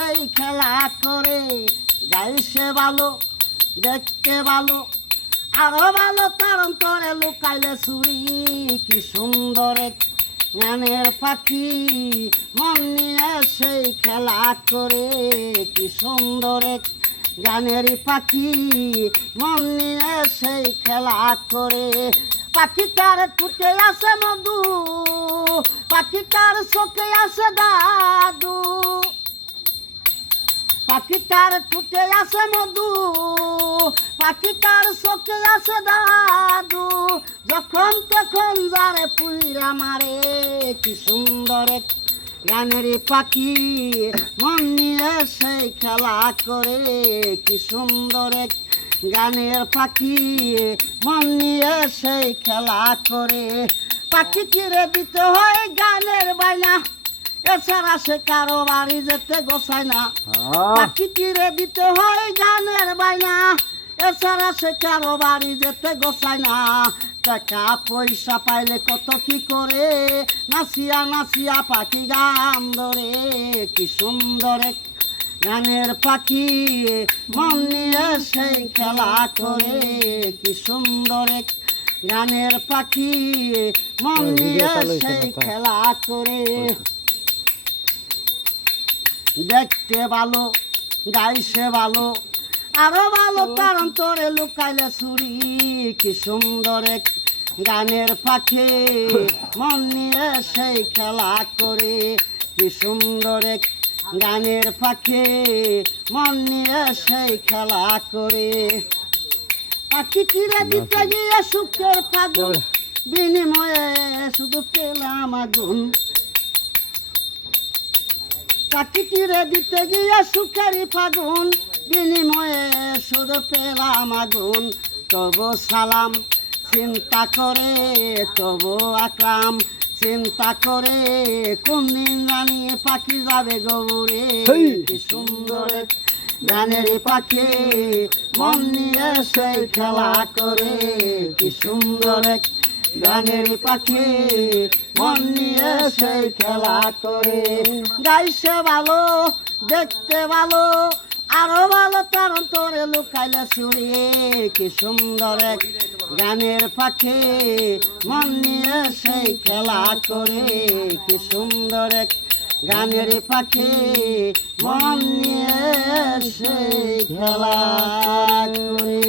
সেই খেলা করে, গাইছে ভালো দেখতে ভালো আরো ভালো, তার অন্তরে লুকাইলে চুরি। কি সুন্দর এক গানের পাখি, মন নিয়ে সেই খেলা করে। কি সুন্দর এক গানের পাখি, মন নিয়ে সেই খেলা করে। পাখিটার ঠোঁটে আছে মধু, পাখিটার চোখে আছে দাদু, পাখিটার ঠোঁটে আছে মধু, পাখিটার চোখে আছে দাদু। যখন তখন যারে পুইরা মারে। কি সুন্দর এক গানের পাখি, মন নিয়ে সেই খেলা করে। কি সুন্দর এক গানের পাখি, মন নিয়ে সেই খেলা করে। পাখিটিরে দিতে হয় গানের বায়না, এছাড়া সে কারো বাড়ি যেতে গোছায় না। পাখিটিরে দিতে হয় গানের বায়না, এছাড়া সে কারো বাড়ি যেতে গোছায় না। টাকা পয়সা পাইলে কত কি করে, নাচিয়া নাচিয়া পাখি গান ধরে। কি সুন্দর এক গানের পাখি, মন নিয়ে সেই খেলা করে। কি সুন্দর এক গানের পাখি, মন নিয়ে সেই খেলা করে। দেখতে ভালো গাইছে ভালো আরো ভালো, তার অন্তরে লুকাইলে চুরি। কি সুন্দর এক গানের পাখি, মন নিয়ে সেই খেলা করে। কি সুন্দর এক গানের পাখি, মন নিয়ে সেই খেলা করে। পাখিটিরে দিতে গিয়ে সুখের ফাগুন, বিনিময়ে শুধু পেলাম আগুন। পাখিটিরে দিতে গিয়ে সুখের ফাগুন, বিনিময়ে শুধু পেলাম আগুন। তবু সালাম চিন্তা করে, তবু আকরাম চিন্তা করে, কোন দিন জানি পাখি যাবে গৌরে। কি সুন্দর গানের পাখি, মন নিয়ে সেই খেলা করে। কি সুন্দর গানের পাখি, মন নিয়ে সেই খেলা করে। গাইছে ভালো দেখতে ভালো আরো ভালো, তার অন্তরে লুকাইলে চুরি। কি সুন্দর এক গানের পাখি, মন নিয়ে সেই খেলা করে। কি সুন্দর এক গানের পাখি, মন নিয়ে সেই খেলা করে।